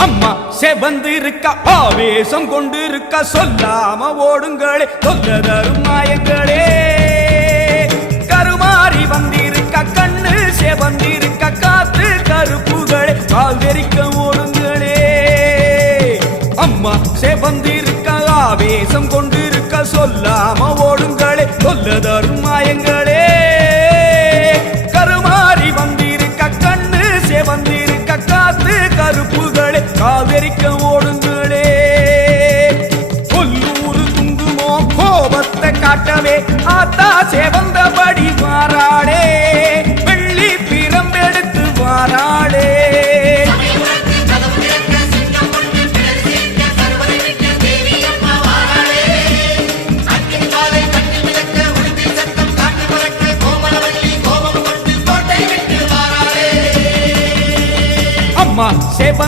அம்மா செவந்திருக்க ஆவேசம் கொண்டிருக்க சொல்லாம ஓடுங்களே சொல்லதரும் மாயங்களே கருமாறி வந்திருக்க கண்ணு செவந்திருக்க காத்து கருப்புகளே கால் தெரிக்க ஓடுங்களே அம்மா செவந்திருக்க ஆவேசம் கொண்டிருக்க சொல்லாம ஓடுங்களே சொல்லதரும் மாயங்களே கருமாறி வந்திருக்க கண்ணு செவந்திருக்க காத்து கருப்புகளே கால் தெரிக்க ஓடு